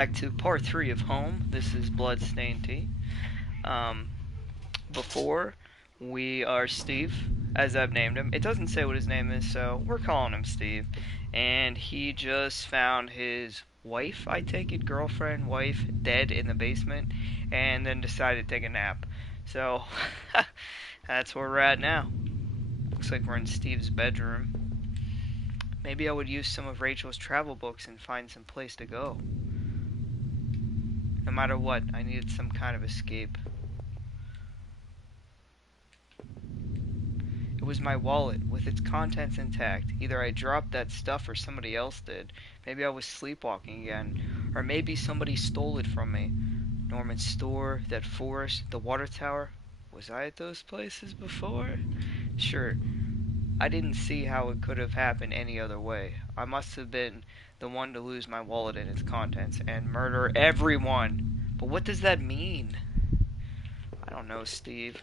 Back to part 3 of Home. This is bloodstainedtea. Um, Before, we are Steve, as I've named him. It doesn't say what his name is, so we're calling him Steve. And he just found his wife, I take it, girlfriend, wife, dead in the basement, and then decided to take a nap. So, that's where we're at now. Looks like we're in Steve's bedroom. Maybe I would use some of Rachel's travel books and find some place to go. No matter what, I needed some kind of escape. It was my wallet, with its contents intact. Either I dropped that stuff or somebody else did. Maybe I was sleepwalking again. Or maybe somebody stole it from me. Norman's store, that forest, the water tower. Was I at those places before? Sure. I didn't see how it could have happened any other way. I must have been the one to lose my wallet and its contents and murder everyone. But what does that mean? I don't know, Steve.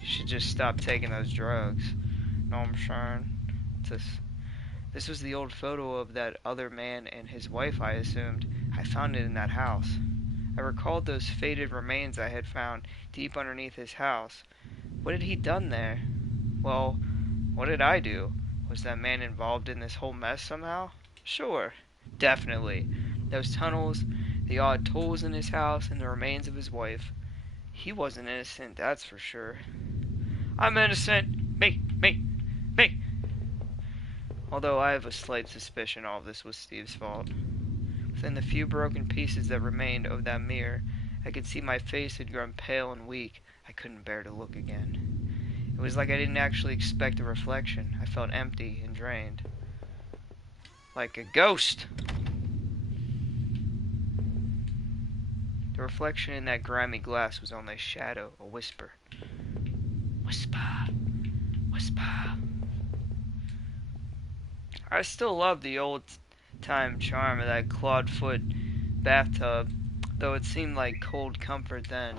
You should just stop taking those drugs. Know what I'm saying? This was the old photo of that other man and his wife, I assumed. I found it in that house. I recalled those faded remains I had found deep underneath his house. What had he done there? Well, what did I do? Was that man involved in this whole mess somehow? Sure, definitely. Those tunnels, the odd tools in his house, and the remains of his wife. He wasn't innocent, that's for sure. I'm innocent! Me! Although I have a slight suspicion all of this was Steve's fault. Within the few broken pieces that remained of that mirror, I could see my face had grown pale and weak. I couldn't bear to look again. It was like I didn't actually expect a reflection. I felt empty and drained. Like a ghost! The reflection in that grimy glass was only a shadow, a whisper. Whisper. I still love the old-time charm of that clawed-foot bathtub, though it seemed like cold comfort then.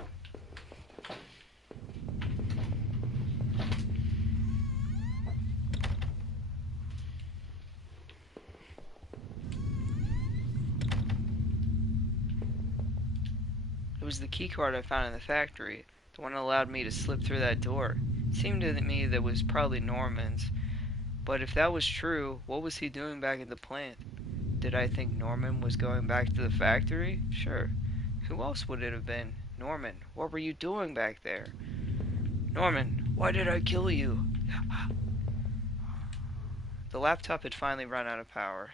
It was the keycard I found in the factory, the one that allowed me to slip through that door. It seemed to me that it was probably Norman's. But if that was true, what was he doing back at the plant? Did I think Norman was going back to the factory? Sure. Who else would it have been? Norman, what were you doing back there? Norman, why did I kill you? The laptop had finally run out of power.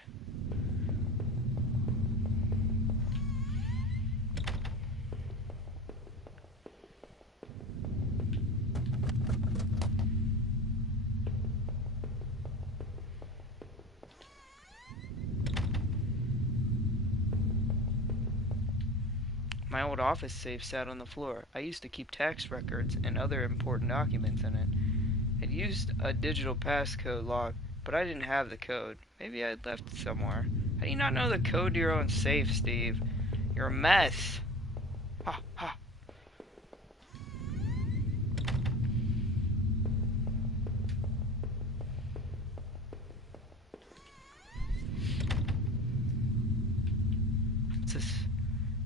My old office safe sat on the floor. I used to keep tax records and other important documents in it. It used a digital passcode lock, but I didn't have the code. Maybe I had left it somewhere. How do you not know the code to your own safe, Steve? You're a mess. Ha ha. What's this?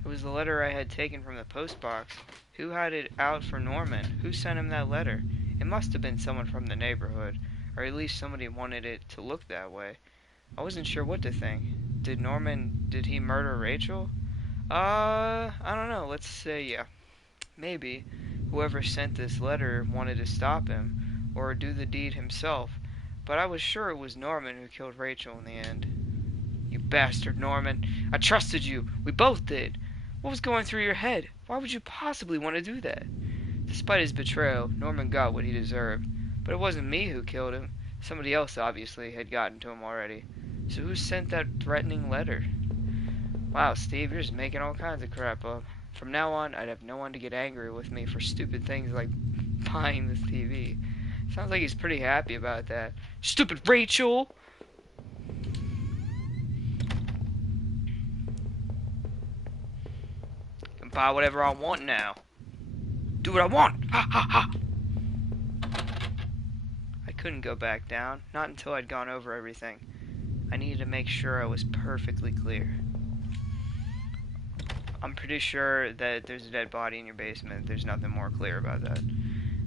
It was the letter I had taken from the post box. Who had it out for Norman? Who sent him that letter? It must have been someone from the neighborhood, or at least somebody wanted it to look that way. I wasn't sure what to think. Did he murder Rachel? I don't know. Let's say yeah. Maybe. Whoever sent this letter wanted to stop him, or do the deed himself. But I was sure it was Norman who killed Rachel in the end. You bastard, Norman. I trusted you. We both did. What was going through your head? Why would you possibly want to do that? Despite his betrayal, Norman got what he deserved. But it wasn't me who killed him. Somebody else obviously had gotten to him already. So who sent that threatening letter? Wow, Steve, you're just making all kinds of crap up. From now on, I'd have no one to get angry with me for stupid things like buying this TV. Sounds like he's pretty happy about that. Stupid Rachel! Buy whatever I want now. Do what I want! Ha ha ha! I couldn't go back down, not until I'd gone over everything. I needed to make sure I was perfectly clear. I'm pretty sure that there's a dead body in your basement. There's nothing more clear about that.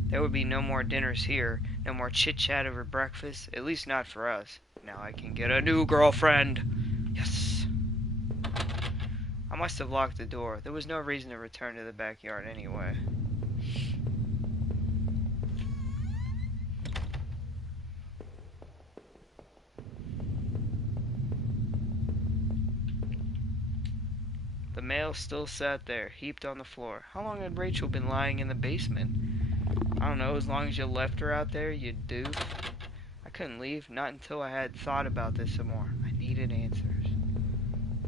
There would be no more dinners here, no more chit-chat over breakfast, at least not for us. Now I can get a new girlfriend. Yes. I must have locked the door. There was no reason to return to the backyard anyway. The mail still sat there, heaped on the floor. How long had Rachel been lying in the basement? I don't know, as long as you left her out there, you doof. I couldn't leave, not until I had thought about this some more. I needed answers.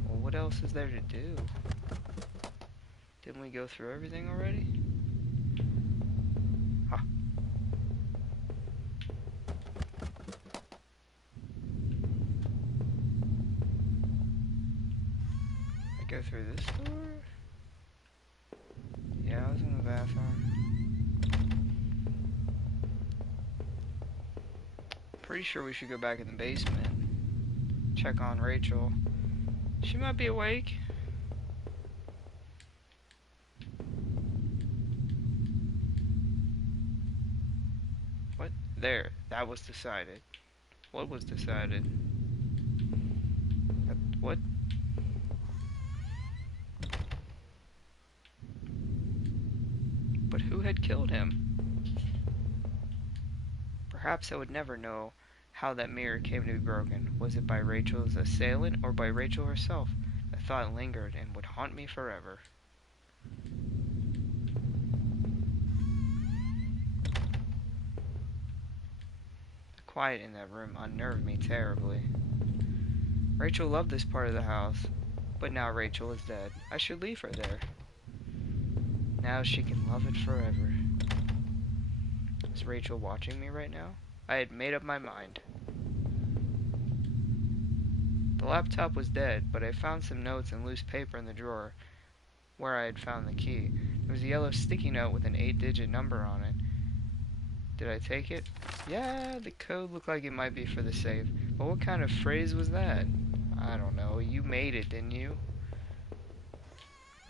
Well, what else is there to do? Didn't we go through everything already? Huh. I go through this door? Yeah, I was in the bathroom. Pretty sure we should go back in the basement. Check on Rachel. She might be awake. What? There. That was decided. What was decided? What? But who had killed him? Perhaps I would never know how that mirror came to be broken. Was it by Rachel's assailant or by Rachel herself? The thought lingered and would haunt me forever. The quiet in that room unnerved me terribly. Rachel loved this part of the house, but now Rachel is dead. I should leave her there. Now she can love it forever. Is Rachel watching me right now? I had made up my mind. The laptop was dead, but I found some notes and loose paper in the drawer where I had found the key. There was a yellow sticky note with an 8-digit number on it. Did I take it? Yeah, the code looked like it might be for the safe. But what kind of phrase was that? I don't know. You made it, didn't you?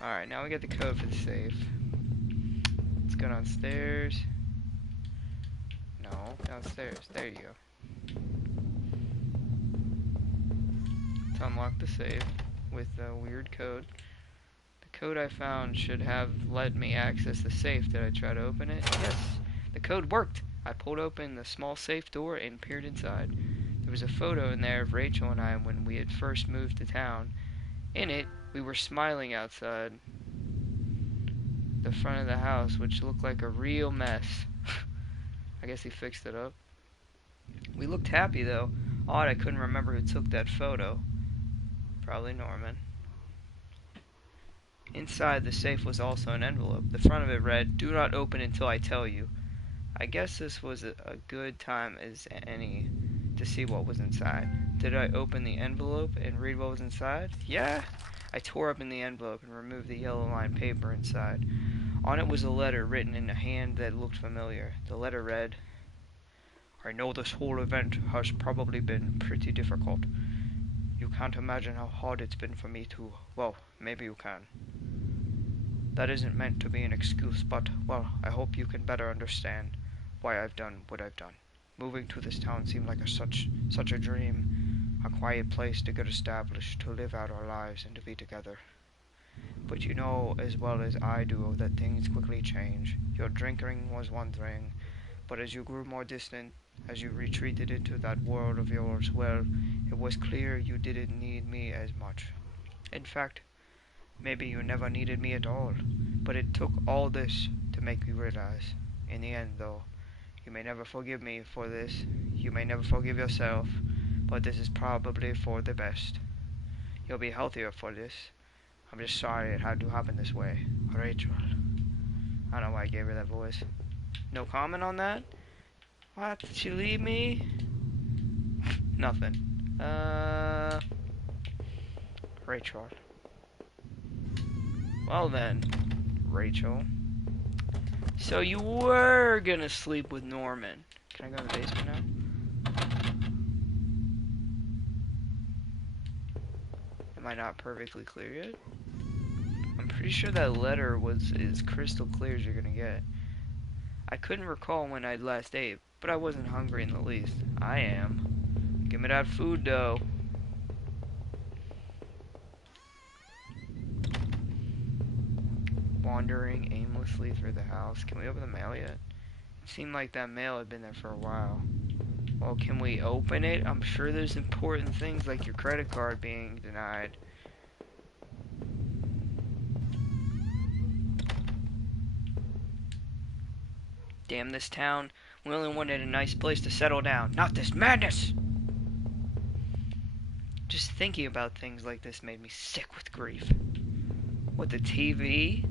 Alright, now we got the code for the safe. Let's go downstairs. No, downstairs. There you go. To unlock the safe with a weird code. The code I found should have let me access the safe. Did I try to open it? Yes, the code worked. I pulled open the small safe door and peered inside. There was a photo in there of Rachel and I when we had first moved to town. In it, we were smiling outside the front of the house, which looked like a real mess. I guess he fixed it up. We looked happy, though. Odd I couldn't remember who took that photo. Probably Norman. Inside the safe was also an envelope. The front of it read, "Do not open until I tell you." I guess this was a good time as any to see what was inside. Did I open the envelope and read what was inside? Yeah! I tore open the envelope and removed the yellow lined paper inside. On it was a letter written in a hand that looked familiar. The letter read, "I know this whole event has probably been pretty difficult. You can't imagine how hard it's been for me to, well, maybe you can. That isn't meant to be an excuse, but, well, I hope you can better understand why I've done what I've done. Moving to this town seemed like such a dream, a quiet place to get established, to live out our lives and to be together. But you know as well as I do that things quickly change. Your drinking was one thing, but as you grew more distant, as you retreated into that world of yours, well, it was clear you didn't need me as much. In fact, maybe you never needed me at all, but it took all this to make me realize. In the end, though, you may never forgive me for this, you may never forgive yourself, but this is probably for the best. You'll be healthier for this. I'm just sorry it had to happen this way. Rachel." I don't know why I gave her that voice. No comment on that? What? Did she leave me? Nothing. Rachel. Well then, Rachel. So you were gonna sleep with Norman. Can I go in the basement now? Am I not perfectly clear yet? I'm Pretty sure that letter was as crystal clear as you're gonna get. I couldn't recall when I'd last ate, but I wasn't hungry in the least. I am. Give me that food, though. Wandering aimlessly through the house. Can we open the mail yet? It seemed like that mail had been there for a while. Well, can we open it? I'm sure there's important things like your credit card being denied. Damn this town. We only wanted a nice place to settle down. Not this madness! Just thinking about things like this made me sick with grief. What, the TV?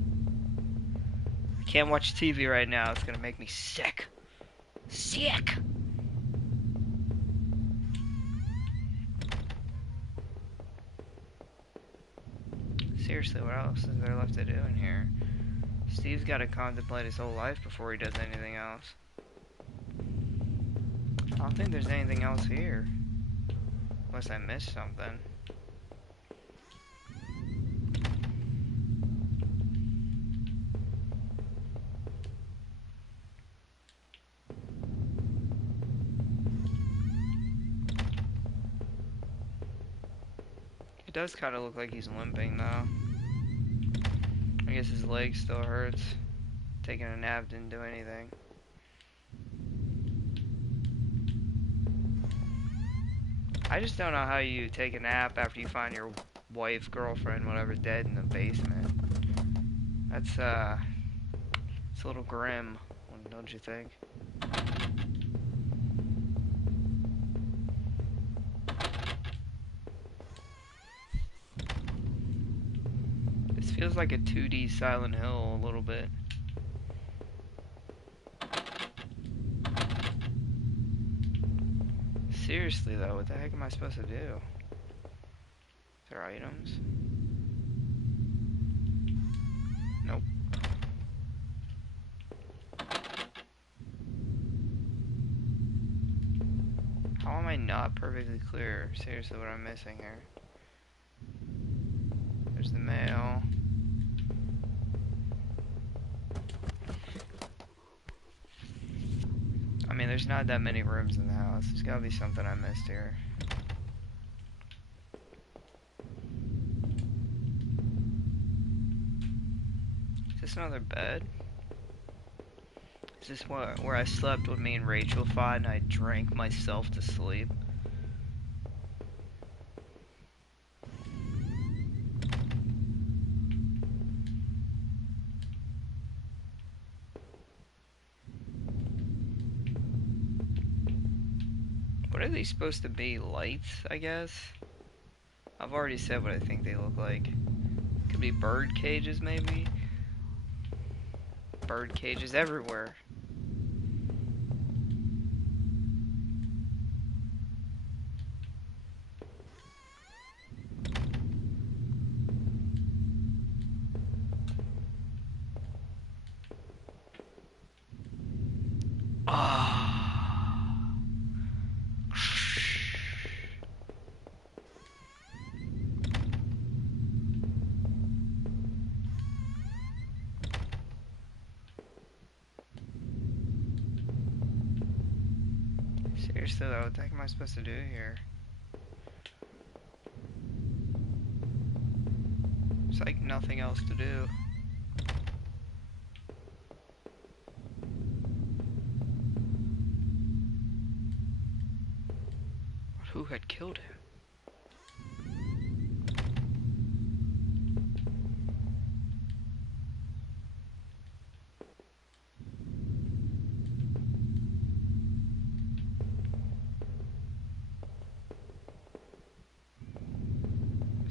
I can't watch TV right now. It's gonna make me sick. Sick! Seriously, what else is there left to do in here? Steve's gotta contemplate his whole life before he does anything else. I don't think there's anything else here. Unless I missed something. It does kind of look like he's limping, though. I guess his leg still hurts. Taking a nap didn't do anything. I just don't know how you take a nap after you find your wife, girlfriend, whatever, dead in the basement. That's, it's a little grim, don't you think? This feels like a 2D Silent Hill a little bit. Seriously though, what the heck am I supposed to do? Is there items? Nope. How am I not perfectly clear? Seriously, what am I missing here? There's the mail. I mean, there's not that many rooms in the house. There's gotta be something I missed here. Is this another bed? Is this where I slept when me and Rachel fought and I drank myself to sleep? What are these supposed to be? Lights, I guess? I've already said what I think they look like. Could be bird cages, maybe? Bird cages everywhere. Seriously though, what the heck am I supposed to do here? There's like nothing else to do. Who had killed him?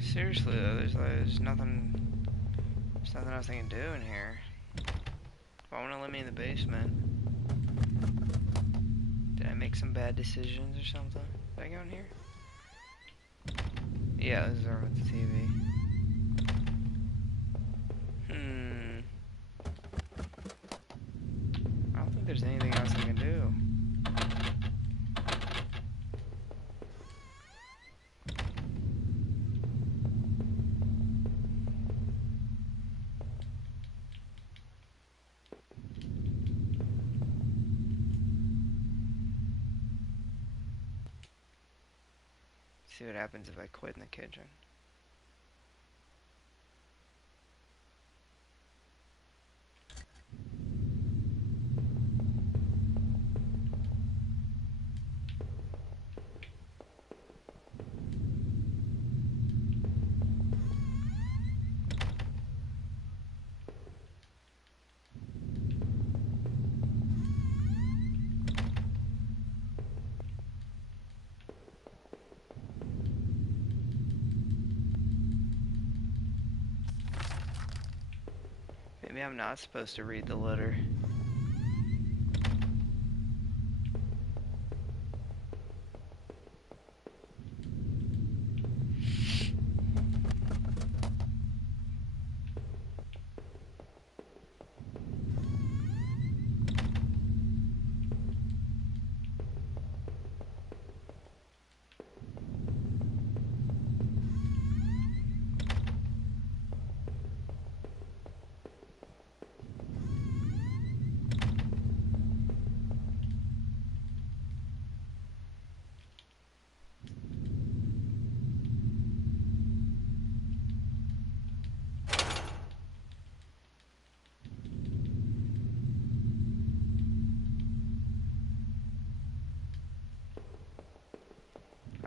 Seriously though, there's nothing else I can do in here. Why won't it let me in the basement? Did I make some bad decisions or something? Did I go in here? Yeah, this is the room with the TV. I don't think there's anything else I can do. See what happens if I quit in the kitchen. Maybe I'm not supposed to read the letter.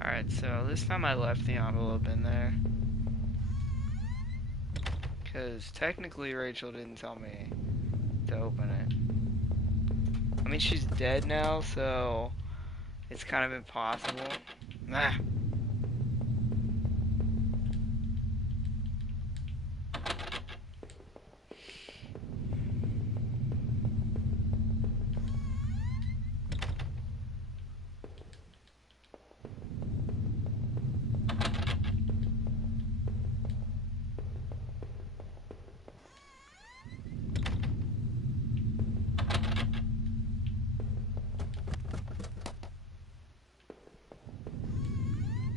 Alright, so this time I left the envelope in there. Because technically Rachel didn't tell me to open it. I mean, she's dead now, so it's kind of impossible. Ah.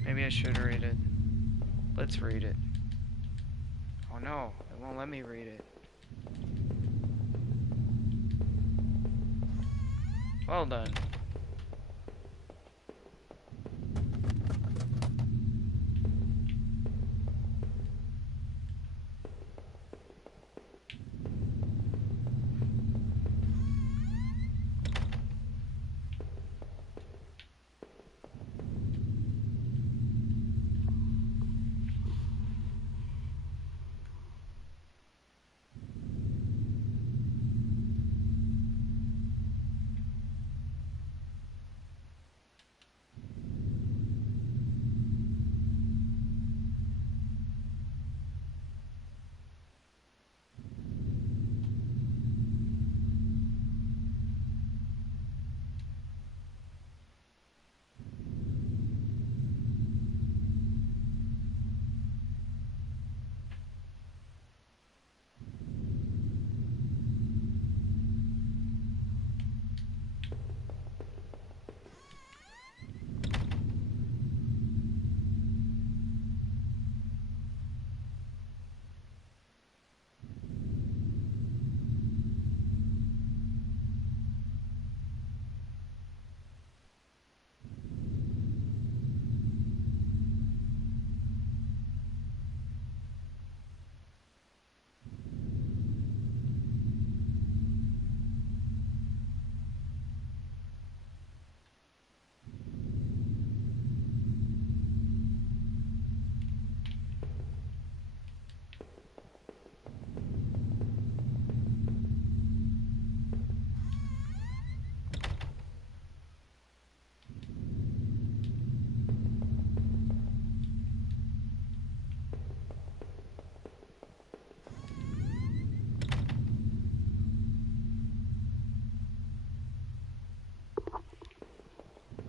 Maybe I should read it. Let's read it. Oh no, it won't let me read it. Well done.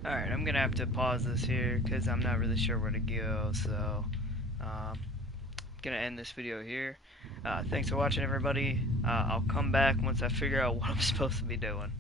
Alright, I'm gonna have to pause this here because I'm not really sure where to go, so gonna end this video here. Thanks for watching, everybody. I'll come back once I figure out what I'm supposed to be doing.